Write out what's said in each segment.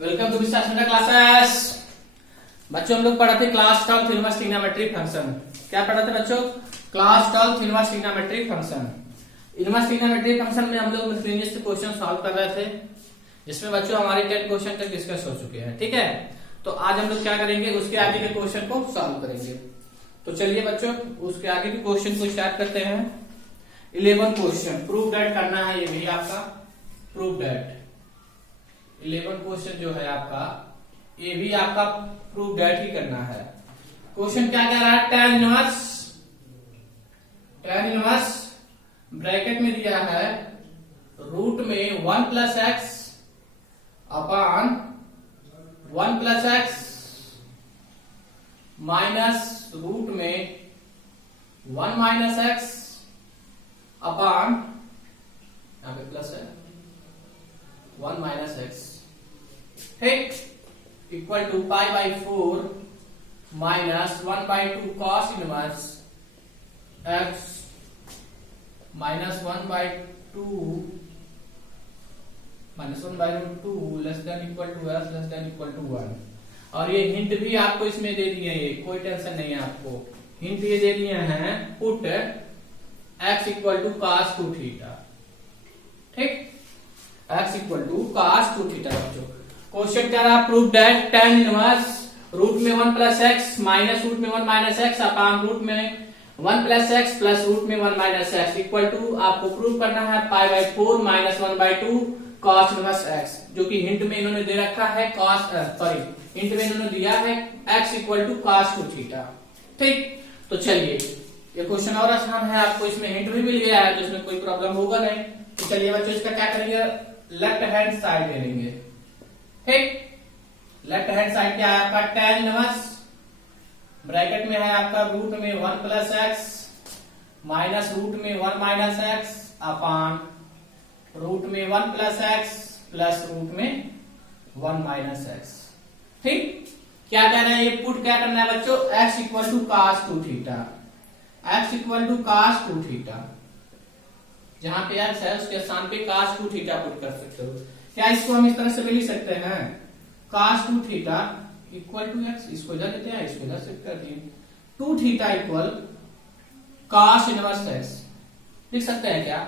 Welcome to विस्तार classes. बच्चों हम लोग पढ़ते क्लास 12 इनवर्स ट्रिग्नोमेट्रिक फंक्शन। क्या पढ़ते बच्चों? Class 12 inverse trigonometric function. Inverse trigonometric function में हम लोग मिसलेनियस क्वेश्चन सॉल्व कर रहे थे, जिसमें बच्चों हमारे 10 क्वेश्चन तक डिस्कस हो चुके हैं। ठीक है, तो आज हम लोग क्या करेंगे, उसके आगे के क्वेश्चन को सॉल्व करेंगे। तो चलिए बच्चों उसके आगे के क्वेश्चन को स्टार्ट करते हैं। 11 क्वेश्चन प्रूव दैट करना है, ये भी आपका प्रूव दैट 11 क्वेश्चन जो है आपका, ये भी आपका प्रूव दैट ही करना है। क्वेश्चन क्या कह रहा है? tan इनवर्स ब्रैकेट में दिया है रूट में 1 plus x upon 1 plus x minus root में 1 माइनस एक्स अपॉन, यहां पे प्लस है, 1 माइनस एक्स, ठीक, equal to pi by 4 minus 1/2 cos inverse x minus 1/2 minus 1/2 less than equal to x less than equal to 1। और ये hint भी आपको इसमें दे दिए, ये कोई टेंशन नहीं है आपको। हिंट ये दे दिए हैं, put x equal to cos 2 theta, ठीक, x equal to cos 2 theta. बच्चों क्वेश्चन क्या रहा? Prove that tan inverse root में 1 प्लस एक्स माइनस रूट में 1 माइनस एक्स अपॉन रूट में 1 प्लस एक्स प्लस रूट में 1 माइनस एक्स इक्वल टू, आपको prove करना है पाई by 4 minus 1/2 cos inverse x, जो कि हिंट में इन्होंने दे रखा है हिंट में इन्होंने दिया है x equal to cos 2 theta, ठीक। तो चलिए ये क्वेश्चन और आसान है, आपको इसमें हिंट भी मिल गया है, तो इसमें कोई प्रॉब्लम होगा नहीं। तो चलिए बच्चों इसका क्या करेंगे, लेफ्ट हैंड साइड ले लेंगे, ठीक। लेफ्ट हैंड साइड क्या है आपका? tan इनवर्स ब्रैकेट में है आपका रूट में 1 प्लस एक्स माइनस रूट में 1 माइनस एक्स अपॉन रूट में 1 प्लस एक्स प्लस रूट में 1 माइनस एक्स, ठीक। क्या कह रहे हैं ये? पुट क्या करना है बच्चों? x equal to cos 2 theta, x equal to cos 2 theta, जहां पे x है उसके स्थान पे cos 2 थीटा पुट कर सकते हो। क्या इसको हम इस तरह से भी लिख सकते हैं? cos 2 theta equal to x, इसको इधर लेते हैं, इसको इधर शिफ्ट कर दिए, 2 theta equal cos inverse x लिख सकते हैं क्या?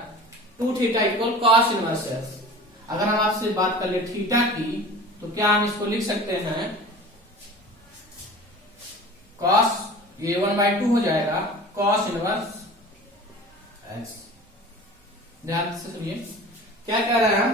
2 theta equal cos inverse x। अगर हम आपसे बात कर ले थीटा की, तो क्या हम इसको लिख सकते हैं cos, ये 1/2 हो जाएगा cos इनवर्स x। ध्यान से सुनिए, क्या कह रहे हैं?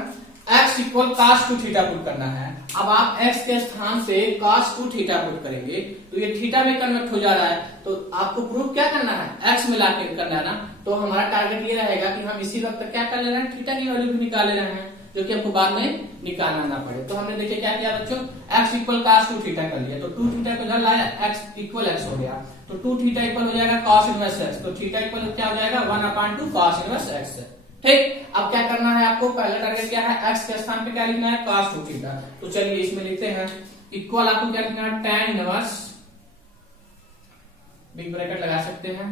x equal cos 2 theta put करना है। अब आप x के स्थान पे cos 2 थीटा पुट करेंगे तो ये थीटा में कन्वर्ट हो जा रहा है, तो आपको प्रूफ क्या करना है? x मिला के करना है ना। तो हमारा टारगेट ये रहेगा कि हम इसी वक्त क्या कर ले रहे हैं, थीटा की वैल्यू भी निकाल ले रहे हैं, जो कि हमको बाद में निकालना ना पड़े। तो हमने देखिए क्या किया बच्चों, x इक्वल cos 2 थीटा कर लिया, तो 2 थीटा को इधर लाया, x इक्वल x हो गया, तो 2 थीटा इक्वल हो जाएगा cos इनवर्स x, तो थीटा इक्वल क्या हो जाएगा? 1/2 cos इनवर्स x, ठीक। अब क्या करना है आपको? पहला टारगेट क्या है? x के स्थान पे क्या लिखना है? cos 2 theta. तो चलिए इसमें लिखते हैं इक्वल, आपको क्या लिखना है? tan इनवर्स, बिग ब्रैकेट लगा सकते हैं,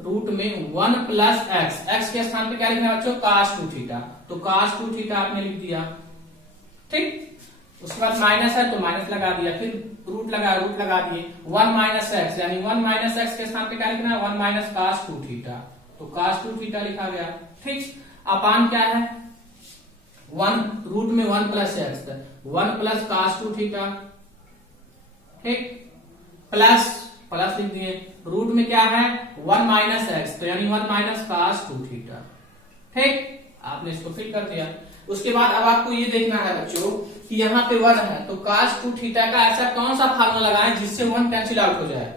रूट में 1 प्लस एक्स, एक्स के स्थान पे क्या लिखना है बच्चों? cos 2 थीटा, तो cos 2 थीटा आपने लिख दिया, ठीक। उसके बाद माइनस है तो माइनस लगा दिया, फिर रूट लगा दिए, 1 माइनस एक्स, यानी 1 माइनस एक्स के स्थान पे क्या लिखना है? 1 माइनस cos 2 थीटा, तो cos 2 थीटा लिखा गया, ठीक। अपान क्या है? 1 रूट में 1 plus x, 1 plus cos 2 theta, ठीक, प्लस लिख दिए, रूट में क्या है? 1 माइनस एक्स, तो यानी 1 माइनस cos 2 थीटा, ठीक। आपने इसको फिल कर दिया। उसके बाद अब आपको ये देखना है बच्चों कि यहाँ पे 1 है, तो cos 2 थीटा का ऐसा कौन सा फार्मूला लगाएं जिससे 1 कैंसिल आउट हो जाए,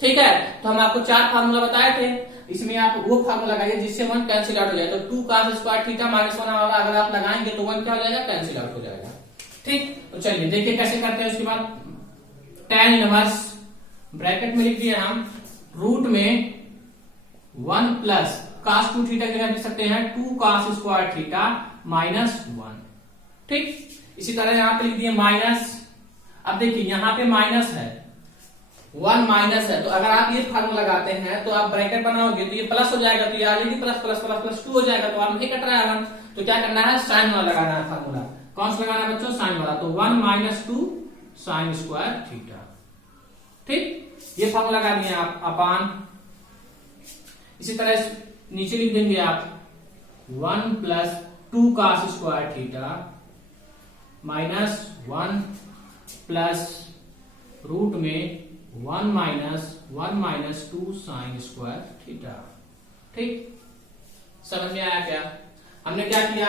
ठीक है। तो हम आपको 4 फार्मूला बताए थे, इसमें आप वो फार्मूला लगाइए जिससे 1 कैंसिल आउट हो जाए। तो 2 cos स्क्वायर थीटा माइनस 1 अगर आप लगाएंगे तो 1 क्या हो जाएगा? कैंसिल आउट हो जाएगा, ठीक। तो चलिए देखिए कैसे करते हैं। उसके बाद tan इनवर्स ब्रैकेट में लिख दिए हम रूट में 1 प्लस cos 2 थीटा के लिख सकते हैं 2 cos स्क्वायर थीटा माइनस 1, ठीक। इसी तरह यहां पे लिख दिए माइनस, अब देखिए यहां पे माइनस है, 1 माइनस है, तो अगर आप ये फार्मूला लगाते हैं तो आप ब्रैकेट बनाओगे तो ये प्लस हो जाएगा, तो ये already plus plus plus plus 2 हो जाएगा, तो आप नहीं कट रहा है 1, तो क्या करना है? साइन वाला लगाना है फार्मूला, कौन सा लगाना है बच्चों, साइन वाला, तो 1 माइनस 2 साइन स्क्वायर थीटा। ठीक, ये फॉर्मूला लगा दिए आप अपान। इसी तरह नीचे लिख देंगे आप 1 plus 2 cos square theta minus 1 plus root में 1 माइनस 2 साइन स्क्वायर थीटा। ठीक, समझ में आया क्या? हमने क्या किया,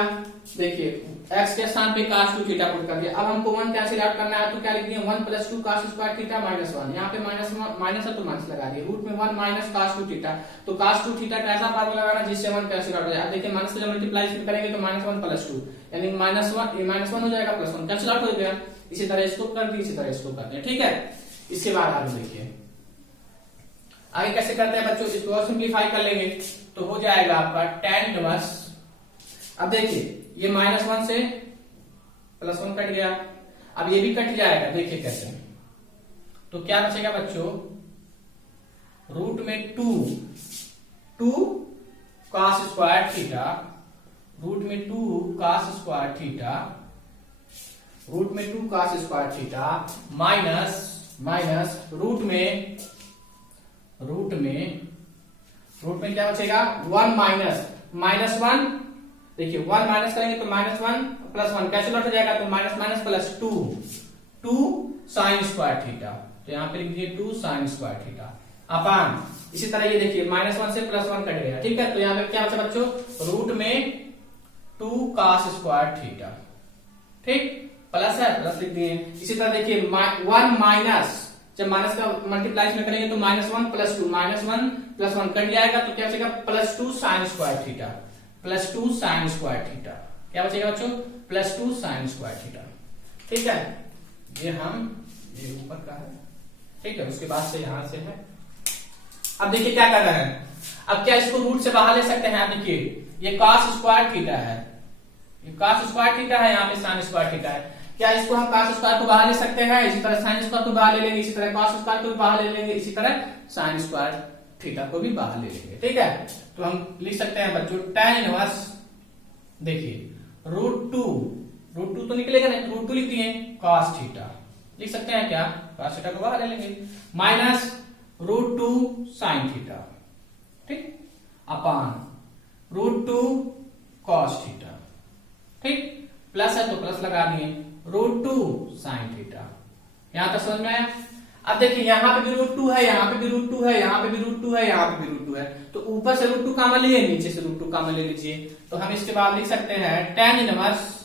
देखिए x के स्थान पे cos 2 थीटा पुट कर दिया। अब हमको 1 कैंसिल आउट करना है, तो क्या लिख दिए 1 plus 2 cos square theta minus 1, यहाँ पे माइनस है तो माइनस लगा दिए, रूट में 1 माइनस cos 2 थीटा। तो cos 2 थीटा कैसा फार्मूला लगाना जिससे 1 कैंसिल आउट हो जाए। देखिए माइनस से जब मल्टीप्लाई करेंगे तो -1 प्लस 2 यानी -1 हो जाएगा, +1 कैंसिल आउट हो गया। इसी तरह इसको कर दिए, इसी तरह इसको करते हैं। ठीक है, इसके बाद आगे देखिए आगे कैसे करते हैं बच्चों, इसको और सिंप्लीफाई कर लेंगे तो हो जाएगा आपका tan इनवर्स। अब देखिए ये -1 से +1 कट गया, अब ये भी कट जाएगा, देखिए कैसे। तो क्या बचेगा बच्चों, रूट में 2 cos स्क्वायर थीटा, रूट में 2 cos स्क्वायर थीटा, रूट में 2 cos square theta minus root में क्या बचेगा 1 -1, देखिए 1 माइनस करेंगे तो -1 प्लस 1 कैंसिल आउट हो जाएगा, तो minus plus 2 sine square theta, तो यहाँ पे लिख दीजिए 2 साइन स्क्वायर थीटा अपान। इसी तरह ये देखिए -1 से +1 कट गया। ठीक है, तो यहाँ पे क्या बचा बच्चों, रूट में 2 cos स्क्वायर थीटा। ठीक, प्लस है, प्लस लिख दिए। इसी तरह देखिए 1 माइनस, जब माइनस का मल्टीप्लाई में करेंगे तो -1 प्लस 2, -1 प्लस 1 कट जाएगा, तो क्या बचेगा +2 sine square theta, +2 sine square theta. क्या बचेगा बच्चों, +2 साइन स्क्वायर थीटा। ठीक है, ये ऊपर का है। ठीक है, उसके बाद से यहां से है। अब देखिए क्या कर रहे हैं, अब क्या इसको रूट से बाहर ले सकते हैं। देखिए ये cos स्क्वायर थीटा है, ये cos स्क्वायर थीटा है, यहाँ पे sin स्क्वायर थीटा है। क्या इसको हम cos स्क्वायर को बाहर ले सकते हैं, इसी तरह sin स्क्वायर को बाहर ले लेंगे, इसी तरह cos स्क्वायर को भी बाहर ले लेंगे, इसी तरह sin स्क्वायर थीटा को भी बाहर ले लेंगे। ठीक है, तो हम लिख सकते हैं बच्चों tan इनवर्स, देखिए रूट 2 तो निकलेगा नहीं, रूट 2 लिख दिए, cos थीटा लिख सकते हैं क्या, cos थीटा को बाहर ले लेंगे, माइनस रूट 2 साइन थीटा। ठीक, अपान रूट 2 cos थीटा। ठीक, प्लस है तो प्लस लगा दिए, रूट 2 साइन थीटा। यहां तक समझ में आया। अब देखिए यहाँ पे भी रूट 2 है, यहाँ पे भी रूट 2 है, यहाँ पे भी रूट 2 है, यहाँ पे भी रूट 2 है, तो ऊपर से रूट 2 कॉमन लिए, नीचे से रूट 2 कॉमन ले लीजिए। तो हम इसके बाद लिख सकते हैं tan इनवर्स,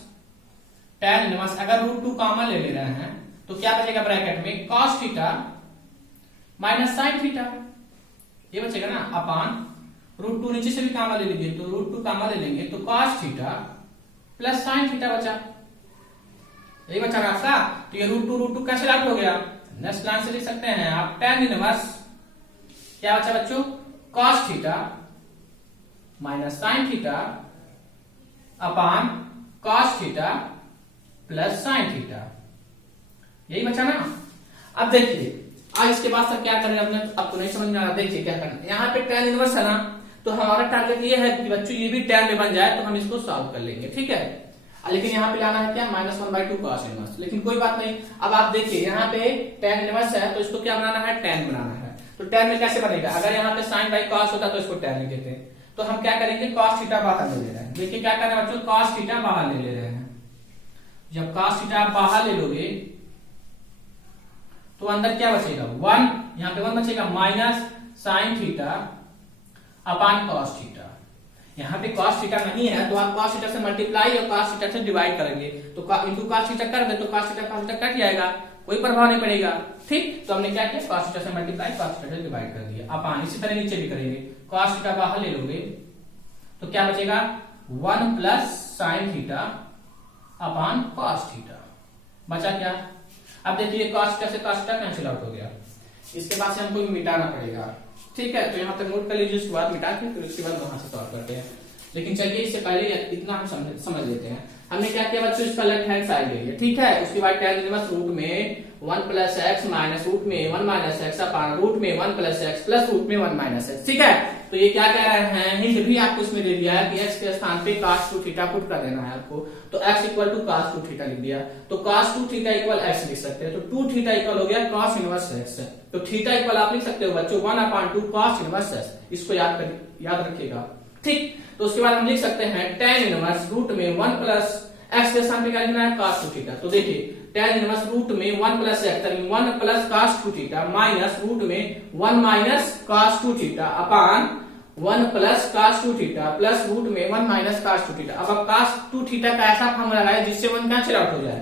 अगर रूट 2 कॉमन ले रहे हैं तो क्या बचेगा ब्रैकेट में cos theta minus sine theta, ये बचेगा ना, अपान रूट 2 नीचे से भी कॉमन ले लीजिए, तो रूट 2 कॉमन ले लेंगे तो cos theta plus sine theta बचा, यही बचा ना आपका। तो ये रूट 2 कैंसिल आउट हो गया, नेक्स्ट लाइन से लिख सकते हैं आप tan इनवर्स, क्या बचा बच्चों, cos theta minus sine theta upon cos theta plus sine theta, यही बचा ना। अब देखिए आज इसके बाद सब क्या करें, अपने आपको नहीं समझ में आ रहा, देखिए क्या करना है। यहाँ पे tan इनवर्स है ना, तो हमारा टारगेट ये है कि बच्चों ये भी tan में बन जाए, तो हम इसको सॉल्व कर लेंगे। ठीक है, लेकिन यहाँ पे लाना है क्या, -1/2 cos इनवर्स, लेकिन कोई बात नहीं। अब आप देखिए यहाँ पे tan इनवर्स है, तो इसको क्या बनाना है, tan बनाना है। तो tan में कैसे बनेगा, अगर यहाँ पे sin बाई cos होता तो इसको tan लिख देते हैं। तो हम क्या करेंगे, cos थीटा बाहर ले रहे हैं। देखिए क्या कर रहे हैं बच्चों, cos थीटा बाहर ले रहे हैं। जब cos थीटा आप बाहर ले लोगे तो अंदर क्या बचेगा, 1, यहाँ पे 1 बचेगा, minus sine theta upon cos theta. यहाँ पे cos थीटा नहीं है तो आप cos थीटा से मल्टीप्लाई और cos थीटा से डिवाइड करेंगे, तो इंटू cos थीटा कर दे तो cos थीटा कट जाएगा, कोई प्रभाव नहीं पड़ेगा। ठीक, तो हमने क्या किया, cos थीटा से मल्टीप्लाई cos थीटा से डिवाइड कर दिया अपान। इसी तरह नीचे भी करेंगे, cos थीटा बाहर ले लोगे तो क्या बचेगा, 1 plus sine theta upon cos theta, बचा क्या। अब देखिए cos थीटा से cos थीटा कैंसिल आउट हो गया, इसके बाद से हमको मिटाना पड़ेगा। ठीक है, तो यहाँ तक नोट कर लीजिए, उसके बाद मिटा के फिर उसके बाद वहां से सॉल्व करते हैं। लेकिन चलिए इससे पहले इतना हम समझ लेते हैं। हमने क्या किया बच्चों, इसका लेफ्ट हैंड साइड ले लिया। ठीक है, उसके बाद tan इनवर्स रूट में 1 प्लस एक्स माइनस रूट में 1 माइनस एक्स अपान रूट में 1 प्लस एक्स प्लस रूट में 1 माइनस एक्स। ठीक है, तो ये क्या कह रहे हैं, हिंट भी आपको इसमें दे दिया है कि एक्स के स्थान पे cos 2 थीटा पुट कर देना है आपको। तो x equal to cos 2 theta लिख दिया, तो cos 2 थीटा इक्वल x लिख सकते हैं। तो 2 थीटा इक्वल हो गया cos इनवर्स x। तो थीटा इक्वल आप लिख सकते हो बच्चों 1/2 cos इनवर्स x। इसको याद रखिएगा, ठीक। तो उसके बाद हम लिख सकते हैं tan इनवर्स रूट में 1 प्लस x के स्थान पे क्या लिखना है, cos 2 थीटा। तो देखिए tan इनवर्स रूट में 1 plus x 1 plus cos 2 theta minus root में 1 minus cos 2 theta upon 1 plus cos 2 theta plus root में 1 माइनस cos 2 थीटा। अब cos 2 थीटा का ऐसा फॉर्मूला लगाए जिससे 1 कैंसिल आउट हो जाए।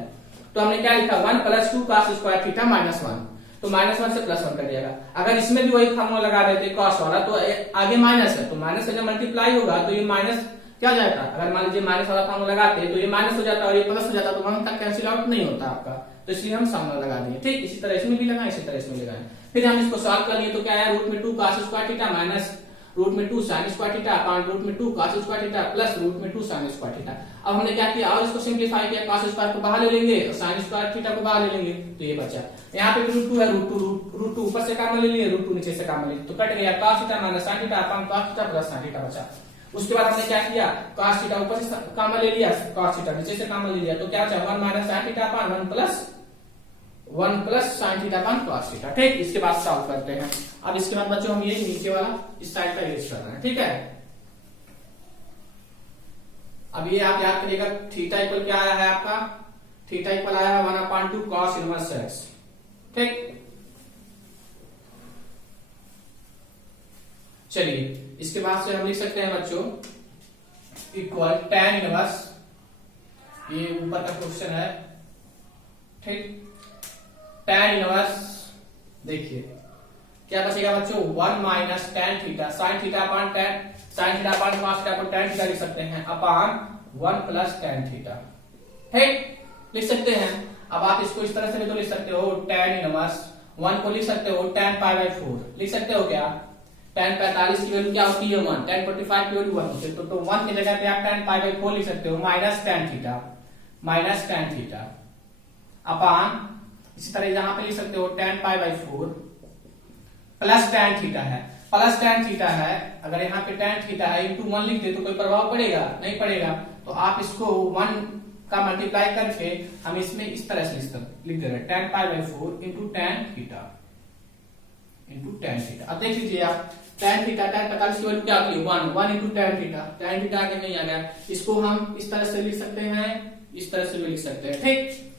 तो हमने क्या लिखा 1 plus 2 cos square theta minus 1। तो माइनस 1 से प्लस 1 कर दिएगा। अगर इसमें भी वही फॉर्मूला लगा देते cos वाला तो आगे माइनस है, तो माइनस से जब मल्टीप्लाई होगा तो ये माइनस क्या हो जाएगा। अगर मान लीजिए माइनस वाला फॉर्मूला लगाते तो ये माइनस हो जाता और ये प्लस हो जाता, तो 1 तक कैंसिल आउट नहीं होता आपका। तो इसलिए हम सामने लगा दिए, ठीक। इसी तरह इसमें भी लगाएं, इसी तरह इसमें लगाएं। फिर हम इसको सॉल्व कर लिए तो क्या है, रूट में 2 cos square theta minus root में 2 sin square theta upon root में 2 cos square theta plus root में 2 sin स्क्वायर थीटा। अब हमने क्या किया, और इसको सिंपलीफाई किया, cos स्क्वायर को बाहर ले लेंगे और sin स्क्वायर थीटा को बाहर ले लेंगे, तो ये बचा। यहाँ पे रूट 2 है, रूट 2 ऊपर से काम ले लिए, रूट 2 नीचे से काम ले लिए, तो कट गया cos theta minus sin theta upon cos theta plus sin theta बचा। उसके बाद हमने क्या किया, cos थीटा ऊपर से काम ले लिया, cos थीटा नीचे से काम ले लिया, तो क्या बचा 1 minus sin theta upon 1 plus sin theta upon cos theta, ठीक। इसके बाद सॉल्व करते हैं। अब इसके बाद बच्चों हम ये नीचे वाला इस साइड का यूज कर रहे हैं, ठीक है। अब ये आप याद करिएगा, थीटा इक्वल क्या आया है आपका, थीटा इक्वल आया है 1/2 cos इनवर्स x, ठीक। चलिए इसके बाद से हम लिख सकते हैं बच्चों इक्वल tan इनवर्स, ये ऊपर का क्वेश्चन है, ठीक। tan इनवर्स देखिए क्या बचेगा बच्चों 1 minus tan theta sin theta upon sin theta upon cos theta को tan थीटा लिख सकते हैं अपान 1 प्लस tan थीटा, ठीक लिख सकते हैं। अब आप इसको इस तरह से भी तो लिख सकते हो, tan इनवर्स 1 को लिख सकते हो tan π/4 लिख सकते हो क्या, tan 45 की वैल्यू क्या होती है 1, tan 45 की वैल्यू 1 होती है, तो 1 की जगह पे आप tan π/4 लिख सकते हो माइनस tan थीटा अपान, इसी तरह यहां पे लिख सकते हो tan π/4 प्लस tan थीटा है, प्लस tan थीटा है। अगर यहाँ पे tan थीटा है इंटू 1 लिख दे तो कोई प्रभाव पड़ेगा, नहीं पड़ेगा। तो आप इसको 1 का मल्टीप्लाई करके हम इसमें इस तरह से लिख दे रहे हैं tan π/4 इंटू tan थीटा। अब देख लीजिए आप tan थीटा tan 45 की वैल्यू क्या होती है 1 इंटू tan थीटा आगे नहीं आ गया, इसको हम इस तरह से लिख सकते हैं, इस तरह से भी लिख सकते हैं, ठीक।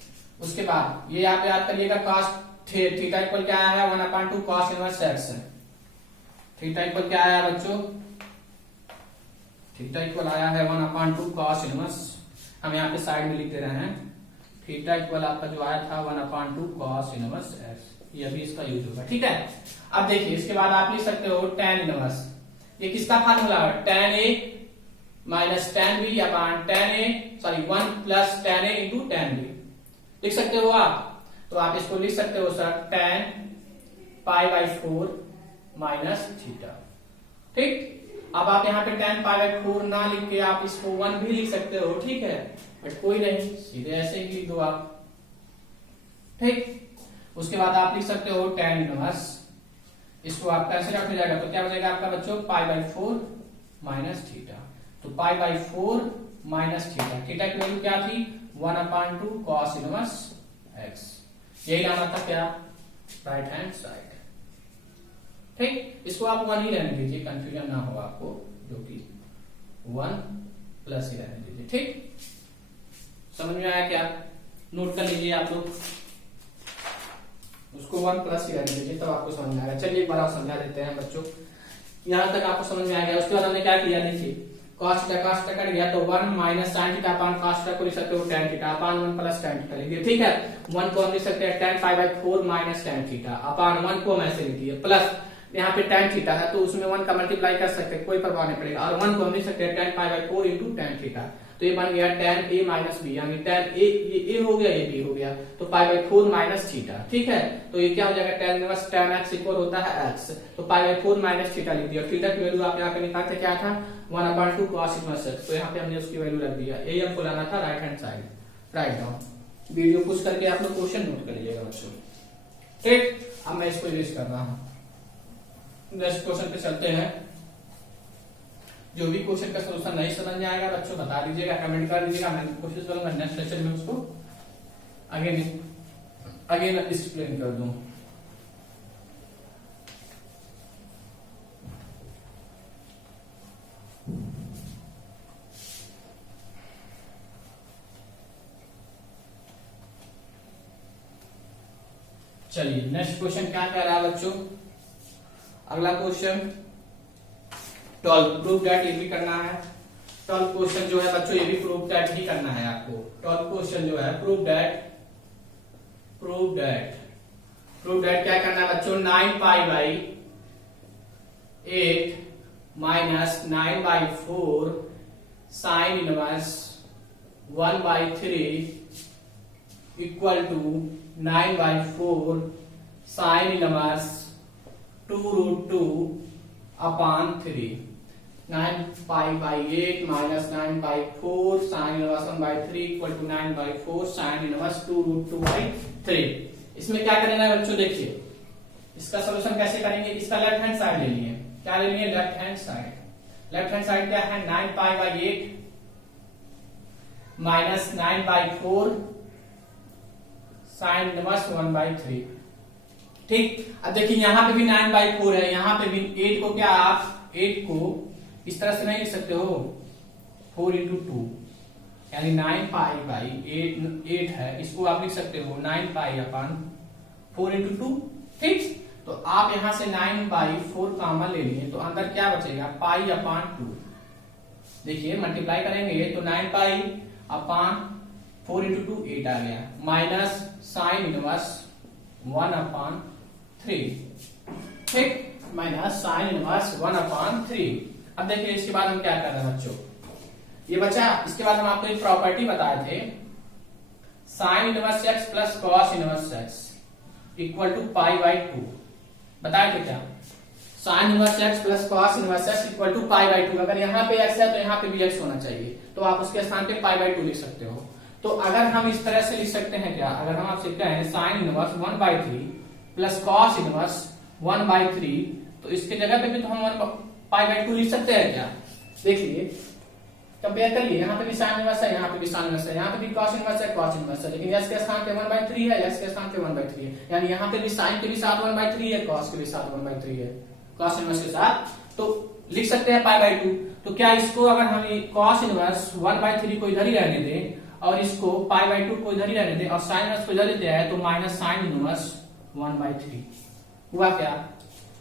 उसके बाद ये आप याद करिएगा cos थीटा इक्वल क्या आया है 1/2 cos inverse x। Theta equal क्या आया बच्चों, थीटा इक्वल आया है 1/2 cos इनवर्स, हम यहाँ पे साइड में लिख दे रहे हैं। थीटा इक्वल आपका जो आया था 1/2 cos इनवर्स x, ये भी इसका यूज होगा, ठीक है। अब देखिए इसके बाद आप लिख सकते हो tan इनवर्स, ये किसका फार्मूला है tan a minus tan b upon 1 plus tan a into tan b लिख सकते हो आप। तो आप इसको लिख सकते हो सर tan π/4 माइनस थीटा, ठीक। अब आप यहाँ पे tan π/4 ना लिख के आप इसको 1 भी लिख सकते हो, ठीक है, बट कोई नहीं, सीधे ऐसे ही लिख दो आप, ठीक। उसके बाद आप लिख सकते हो tan इनवर्स, इसको आप कैसे रख जाएगा तो क्या बचेगा आपका बच्चों π/4 माइनस थीटा। तो π/4 माइनस थीटा की वैल्यू क्या थी 1/2 cos इनवर्स x, यही लाना था क्या राइट हैंड साइड, ठीक। इसको आप 1 ही रहने दीजिए, कंफ्यूजन ना हो आपको, जो कि 1 प्लस ही रहने दीजिए, ठीक। समझ में आया क्या, नोट कर लीजिए आप लोग, उसको 1 प्लस ही रहने दीजिए तब आपको समझ में आएगा। चलिए एक बार आप समझा देते हैं बच्चों, यहां तक आपको समझ में आ गया। उसके बाद हमने क्या किया, देखिए cos थीटा कट गया, तो 1 minus sin theta upon cos theta को लिख सकते हो tan theta upon 1 plus tan theta लिख दिया, ठीक है। 1 को हम लिख सकते हैं tan π/4 minus tan theta upon 1 को हम ऐसे लिख दिए, प्लस यहाँ पे tan थीटा है तो उसमें 1 का मल्टीप्लाई कर सकते हैं, कोई प्रभाव नहीं पड़ेगा, और 1 को हम लिख सकते हैं tan π/4 इंटू tan थीटा, तो ये बन गया tan a माइनस b, यानी tan a, ये a हो गया, ये b हो गया, तो π/4 माइनस थीटा, ठीक है। तो ये क्या हो जाएगा tan inverse tan x equal होता है x, तो π/4 माइनस थीटा लिख दिया, और थीटा की वैल्यू आप यहाँ पे निकालते क्या था 1/2 cos इनवर्स x, तो यहाँ पे हमने उसकी वैल्यू रख दिया, यही हमको लाना था right hand side, write down. Video push करके आप लोग क्वेश्चन नोट कर लीजिएगा बच्चों, ठीक। अब मैं इसको यूज कर रहा हूँ, नेक्स्ट क्वेश्चन पे चलते हैं। जो भी क्वेश्चन का सोल्यूशन नहीं समझ में आएगा बच्चों बता दीजिएगा, कमेंट कर दीजिएगा, मैं कोशिश करूंगा नेक्स्ट सेशन में उसको अगेन एक्सप्लेन कर दूं। चलिए नेक्स्ट क्वेश्चन क्या कह रहा है बच्चों, अगला क्वेश्चन 12 प्रूव दैट, ये भी करना है। 12 क्वेश्चन जो है बच्चों ये भी प्रूव दैट ही करना है आपको। 12 क्वेश्चन जो है प्रूव दैट क्या करना है बच्चों, 9 pi by 8 minus 9 by 4 sine inverse 1 by 3 equal to 9 by 4 sine inverse 2 root 2 upon 3। 9 pi by 8 minus 9 by 4 sine inverse 1 by 3 equal to 9 by 4 sine inverse 2 root 2 by 3। इसमें क्या करना है बच्चों, देखिए इसका सोल्यूशन कैसे करेंगे। इसका लेफ्ट हैंड साइड ले लिए, क्या ले लिए, left hand side. Left hand side क्या है, 9 pi by 8 minus 9 by 4 sine inverse 1 by 3। ठीक, अब देखिए यहां पे भी 9 बाई 4 है, यहां पे भी 8 को क्या आप 8 को इस तरह से नहीं लिख सकते हो 4 इंटू 2, यानी 9 पाई बाई 8 है, इसको आप लिख सकते हो 9 पाई अपन 4 इंटू 2। ठीक, तो आप यहां से 9 बाई 4 कॉमन ले लिए तो अंदर क्या बचेगा, पाई अपान 2। देखिए मल्टीप्लाई करेंगे तो 9 पाई अपान 4 इंटू 2 8 आ गया, माइनस साइन इनवर्स 1 अपान 3। ठीक, माइनस साइन इनवर्स 1 अपान 3। अब देखिए इसके बाद हम क्या कर रहे हैं बच्चों, ये बचा। इसके बाद हम आपको एक प्रॉपर्टी बताए थे, sine inverse x plus cos inverse x equal to pi by 2। बताए थे क्या, sine inverse x plus cos inverse x equal to pi by 2। अगर यहाँ पे एक्स है तो यहाँ पे भी एक्स होना चाहिए, तो आप उसके स्थान पे पाई बाई 2 लिख सकते हो। तो अगर हम इस तरह से लिख सकते हैं क्या, अगर हम आपसे कहें sign inverse 1 by 3 plus cos inverse 1 by 3, तो इसके जगह पे भी तो हम पाई बाई 2 लिख सकते हैं क्या। देखिए कंपेयर करिए, यहाँ पे भी साइन इनवर्स है, यहाँ पे भी साइन इनवर्स है, यहाँ पे भी कॉस इनवर्स है, कॉस इनवर्स है, लेकिन एक्स के स्थान पे 1 बाई 3 है, एक्स के स्थान पे 1 बाई 3 है, यानी यहाँ पे भी साइन के भी साथ 1 बाई 3 है, कॉस के भी साथ 1 बाई 3 है, कॉस इनवर्स के साथ, तो लिख सकते हैं पाई बाई 2। तो क्या इसको अगर हम कॉस इनवर्स 1 बाई 3 को इधर ही रहने दें और इसको पाई बाई 2 को इधर ही रहने दें और साइन इनवर्स को इधर ही दिया है, तो माइनस साइन इनवर्स 1 बाई 3 हुआ क्या।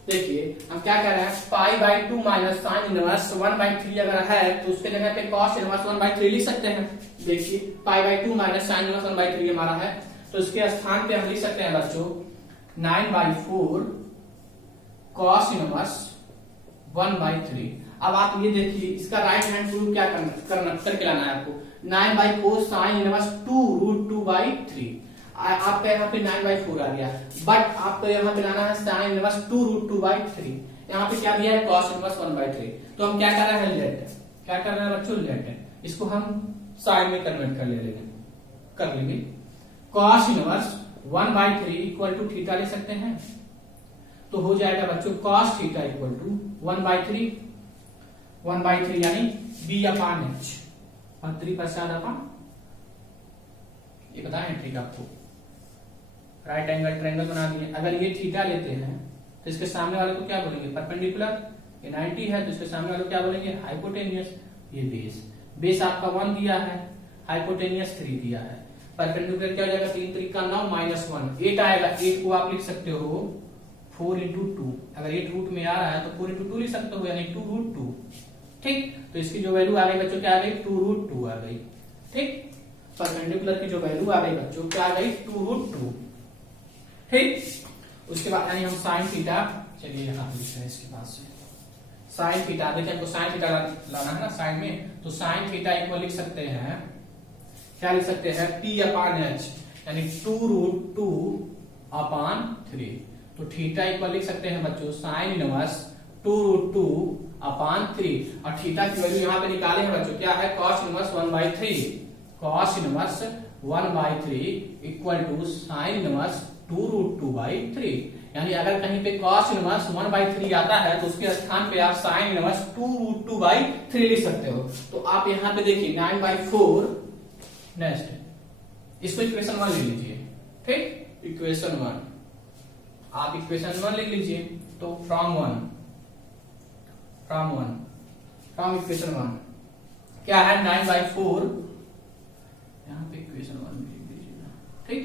देखिए हम क्या कह रहे हैं, पाई by 2 minus sign inverse 1 by 3 अगर है तो उसके जगह पे कॉस इनवर्स 1 बाई 3 लिख सकते हैं। देखिए पाई by 2 minus sign inverse 1 by 3 हमारा है, तो इसके स्थान पे हम लिख सकते हैं बच्चों 9 बाई 4 कॉस इनवर्स 1 बाई 3। अब आप ये देखिए इसका राइट हैंड प्रूफ क्या करना करके लाना है आपको, 9 by 4 sine inverse 2 root 2 by 3। आपका यहाँ पे 9 बाई 4 आ गया, बट आपको यहाँ पे लाना है साइन इनवर्स 2 रूट 2 बाई 3। यहाँ पे क्या दिया है, कॉस इनवर्स 1 बाई 3। तो हम क्या कर रहे हैं, लेट, क्या कर रहे हैं बच्चों, लेट, इसको हम साइन में कन्वर्ट कर लेंगे। Cos inverse 1 by 3 equal to theta ले सकते हैं, तो हो जाएगा बच्चों cos theta equal to 1 by 3 यानी बी अपान एच, और 3 पर साथ अपान, ये बताएं ठीक आपको, राइट एंगल ट्रायंगल बना दिए। अगर ये थीटा लेते हैं तो इसके सामने वाले को क्या बोलेंगे, परपेंडिकुलर। ये 90 है तो इसके सामने वाले को क्या बोलेंगे, हाइपोटेनियस। ये बेस आपका 1 दिया है, हाइपोटेनियस 3 दिया है, परपेंडिकुलर क्या हो जाएगा, 3 3 का 9 माइनस 1 8 आएगा। 8 को आप लिख सकते हो 4 इंटू 2, अगर 8 रूट में आ रहा है तो 4 इंटू 2 लिख सकते हो, यानी 2 रूट 2। ठीक, तो इसकी जो वैल्यू आ गई बच्चों क्या आ गई, 2 रूट 2 आ गई। ठीक, परपेंडिकुलर की जो वैल्यू आ गई बच्चों क्या आ गई, 2 रूट 2। ठीक, उसके बाद यानी हम साइन थीटा, चलिए यहाँ पे लिख रहे हैं इसके पास से साइन थीटा। देखिए हमको साइन थीटा लाना है ना साइन में, तो साइन थीटा इक्वल लिख सकते हैं, क्या लिख सकते हैं, p अपान एच, यानी 2 रूट 2 अपान 3। तो थीटा इक्वल लिख सकते हैं बच्चों साइन इनवर्स 2 रूट 2 अपान 3, और थीटा की वैल्यू यहाँ पे निकाले हैं बच्चों, क्या है, cos inverse 1 by 3। Cos inverse 1 by 3 equal to sine inverse 2√2/3। यानी अगर कहीं पे cos इनवर्स 1/3 आता है तो उसके स्थान पे आप sin इनवर्स 2√2/3 लिख सकते हो। तो आप यहाँ पे देखिए 9/4, नेक्स्ट इसको इक्वेशन 1 ले लीजिए, ठीक, इक्वेशन 1 आप इक्वेशन 1 लिख लीजिए। तो फ्रॉम इक्वेशन 1 क्या है, 9/4, यहाँ पे इक्वेशन 1 लिख दीजिएगा, ठीक,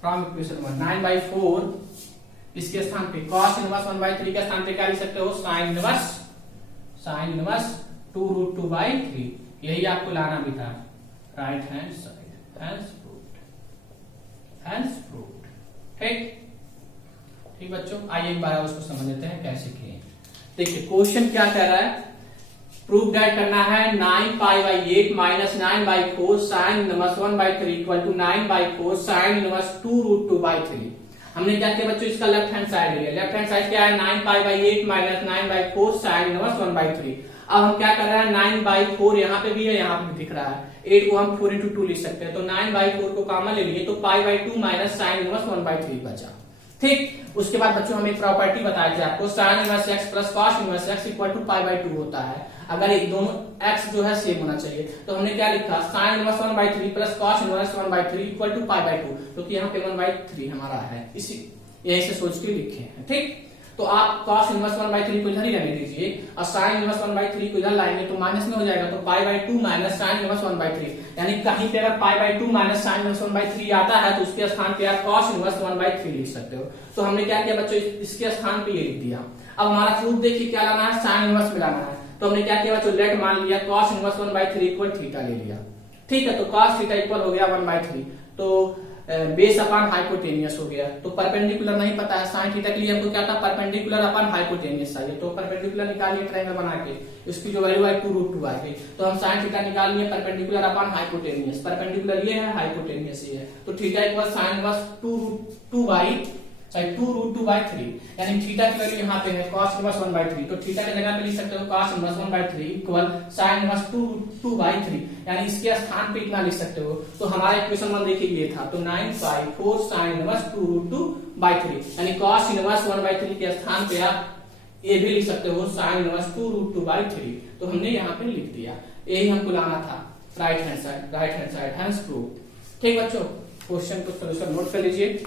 फ्रॉम इक्वेशन 1 9/4 इसके स्थान पे cos इनवर्स 1/3 के स्थान पे क्या लिख सकते हो, sin इनवर्स 2√2/3। यही आपको लाना भी था, right hand side, hence proved, ठीक बच्चों। आइए एक बार उसको समझ लेते हैं कैसे किए। देखिए क्वेश्चन क्या कह रहा है, प्रूव दैट करना है 9π/8 minus 9/4 sin inverse 1/3 equal to 9/4 sin inverse 2√2/3। हमने क्या किया बच्चों, इसका लेफ्ट हैंड साइड लिया। लेफ्ट हैंड साइड क्या है, 9π/8 माइनस 9/4 sin इनवर्स 1/3। अब हम क्या कर रहे हैं, 9/4 यहाँ पे भी है, यहाँ पे भी दिख रहा है, 8 को हम 4×2 लिख सकते हैं। तो 9/4 को कॉमन ले लिए तो π/2 माइनस sin इनवर्स 1/3 बचा, ठीक। उसके बाद बच्चों हमें प्रॉपर्टी बताई थी आपको, sin inverse x plus cos inverse x equal to π/2 होता है। अगर एक दोनों x जो है सेम होना चाहिए, तो हमने क्या लिखा, sin inverse 1/3 plus cos inverse 1/3 equal to π/2, क्योंकि यहाँ पे 1/3 हमारा है, इसी यही से सोच के लिखे हैं, ठीक। तो आप cos इनवर्स 1/3 को इधर ही रहने दीजिए और sin इनवर्स 1/3 को इधर लाएंगे तो माइनस में हो जाएगा, तो π/2 माइनस sin इनवर्स 1/3। यानी कहीं पे अगर π/2 माइनस sin इनवर्स 1/3 आता है तो उसके स्थान पे आप cos इनवर्स 1/3 लिख सकते हो। तो हमने क्या किया बच्चों, इसके स्थान पे ये लिख दिया। अब हमारा प्रूफ देखिए क्या लाना है, sin इनवर्स मिलाना है। तो हमने क्या किया बच्चों, लेट मान लिया cos इनवर्स 1/3 इक्वल थीटा ले लिया, ठीक है। तो cos थीटा इक्वल हो गया 1/3, तो बेस अपॉन हाइपोटेनियस हो गया। तो परपेंडिकुलर नहीं पता है, sin थीटा के लिए हमको क्या था, परपेंडिकुलर अपॉन हाइपोटेनियस चाहिए। तो परपेंडिकुलर निकालिए ट्रायंगल बना के, उसकी जो वैल्यू है 2√2 आ गई। तो हम sin थीटा निकाल लिए परपेंडिकुलर अपॉन हाइपोटेनियस, परपेंडिकुलर ये है, हाइपोटेनियस ये है। तो थीटा इक्वल sin इनवर्स 2√2/3, यानी थीटा की वैल्यू यहाँ पे है cos इनवर्स 1/3। तो थीटा की जगह पे लिख सकते हो cos inverse 1/3 equal sin inverse 2/3, यानी इसके स्थान पे इतना लिख सकते हो। तो हमारा इक्वेशन 1 देखिए ये था, तो 9/4 sin इनवर्स 2√2/3, यानी cos इनवर्स 1/3 के स्थान पे आप ये भी लिख सकते हो sin इनवर्स 2√2/3। तो हमने यहाँ पे लिख दिया, यही हमको लाना था, right hand side hence prove, ठीक बच्चों। क्वेश्चन को सोल्यूशन नोट कर लीजिए।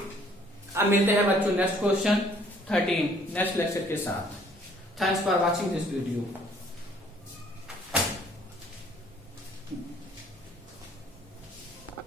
अब मिलते हैं बच्चों नेक्स्ट क्वेश्चन 13 नेक्स्ट लेक्चर के साथ। Thanks for watching this video.